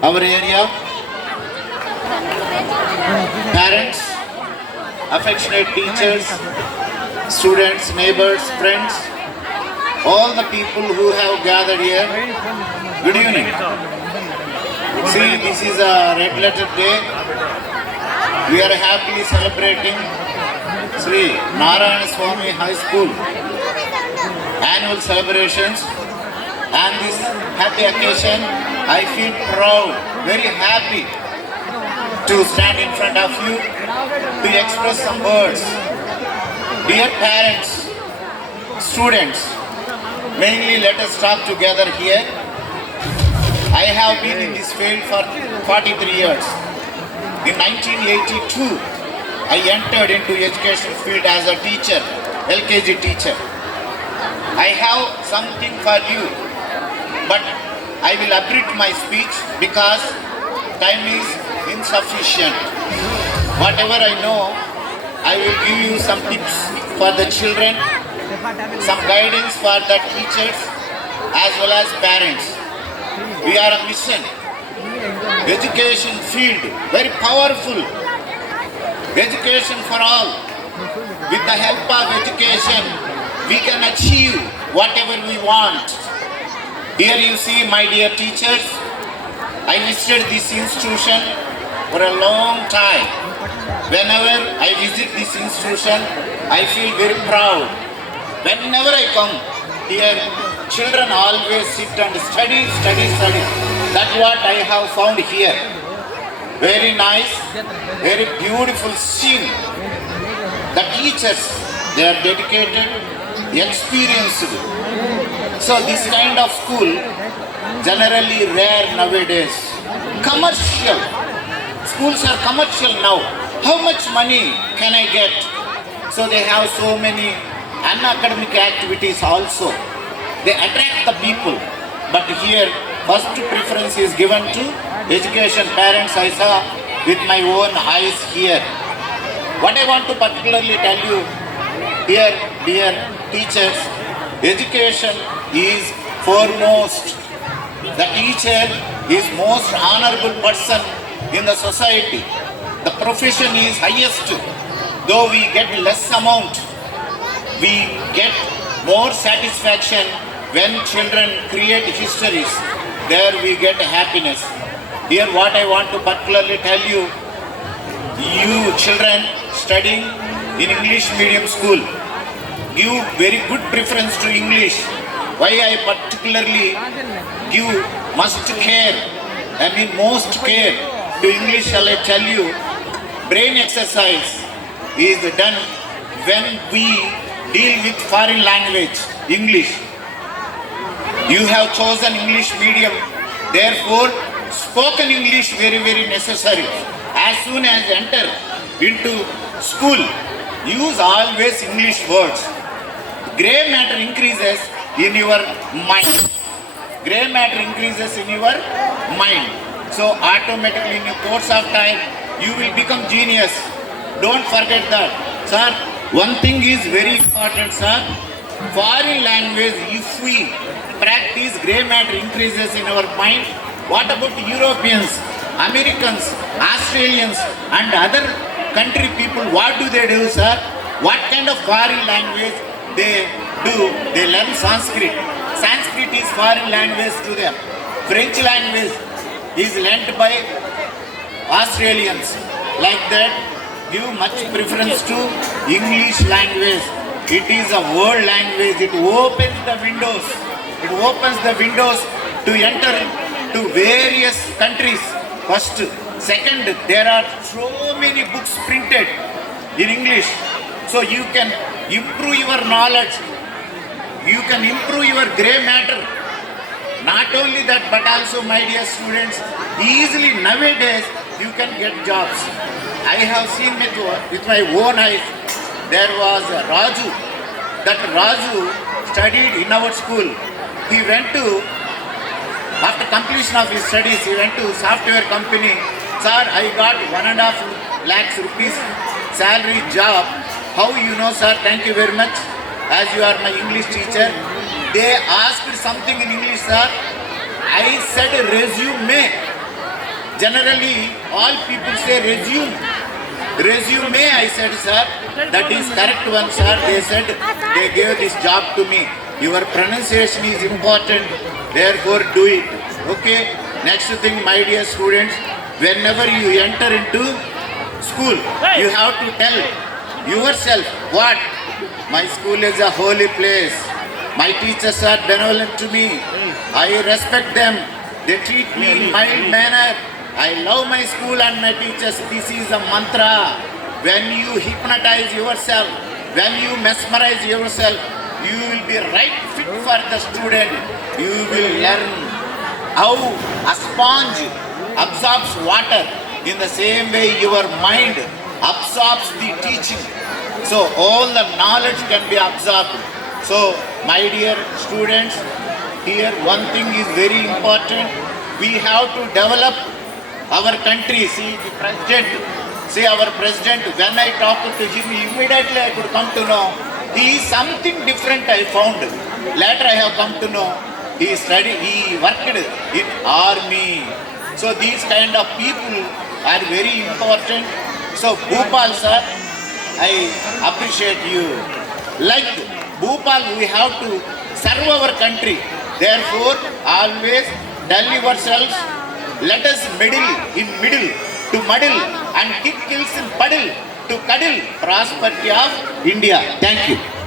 our area, parents, affectionate teachers, students, neighbors, friends, all the people who have gathered here. Good evening. See, this is a red letter day. We are happily celebrating Sri Narayana Swami High School annual celebrations. And this happy occasion, I feel proud, very happy to stand in front of you to express some words. Dear parents, students, mainly let us talk together here. I have been in this field for 43 years. In 1982, I entered into education field as a teacher, LKG teacher. I have something for you, but I will abridge my speech because time is insufficient. Whatever I know, I will give you some tips for the children, some guidance for the teachers as well as parents. We are a mission. Education field, very powerful. Education for all. With the help of education, we can achieve whatever we want. Here you see, my dear teachers, I visited this institution for a long time. Whenever I visit this institution, I feel very proud. Whenever I come here, children always sit and study. That's what I have found here. Very nice, very beautiful scene. The teachers, they are dedicated, experienced. So this kind of school generally rare nowadays. Commercial. Schools are commercial now. How much money can I get? So they have so many unacademic activities also. They attract the people. But here, first preference is given to education. Parents, I saw with my own eyes here. What I want to particularly tell you here, dear teachers, education is foremost. The teacher is most honorable person in the society. The profession is highest. Though we get less amount, we get more satisfaction when children create histories. There we get happiness. Here what I want to particularly tell you, you children studying in English medium school, give very good preference to English. Why I particularly give most care to English, shall I tell you, brain exercise is done when we deal with foreign language, English. You have chosen English medium, therefore spoken English very necessary. As soon as enter into school, use always English words. Gray matter increases in your mind. Gray matter increases in your mind. So automatically in the course of time, you will become genius. Don't forget that. Sir, one thing is very important, sir. Foreign language, if we practice, gray matter increases in our mind. What about Europeans, Americans, Australians and other country people? What do they do, sir? What kind of foreign language they do? They learn Sanskrit. Sanskrit is foreign language to them. French language is learnt by Australians. Like that, give much preference to English language. It is a world language. It opens the windows. It opens the windows to enter to various countries. First. Second, there are so many books printed in English. So you can improve your knowledge. You can improve your gray matter. Not only that, but also, my dear students, easily nowadays you can get jobs. I have seen with my own eyes. There was Raju. That Raju studied in our school. He went to, after completion of his studies, he went to software company. Sir, I got 1.5 lakhs rupees salary job. How you know, sir? Thank you very much. As you are my English teacher. They asked something in English, sir. I said resume. Generally, all people say resume. Resume, I said, sir. That is correct one, sir. They said they gave this job to me. Your pronunciation is important. Therefore, do it. Okay. Next thing, my dear students, whenever you enter into school, you have to tell yourself what? My school is a holy place. My teachers are benevolent to me. I respect them. They treat me in mild manner. I love my school and my teachers. This is a mantra. When you hypnotize yourself, when you mesmerize yourself, you will be right fit for the student. You will learn how a sponge absorbs water. In the same way, your mind absorbs the teaching. So all the knowledge can be absorbed. So my dear students, here one thing is very important. We have to develop our country. See the president, see our president, when I talked to him, immediately I could come to know he is something different I found. Later I have come to know he studied, he worked in army. So these kind of people are very important. So Bhupal sir, I appreciate you. Like Bhupal, we have to serve our country. Therefore, always tell yourselves, let us meddle in middle to muddle and kick kills in puddle to cuddle prosperity of India. Thank you.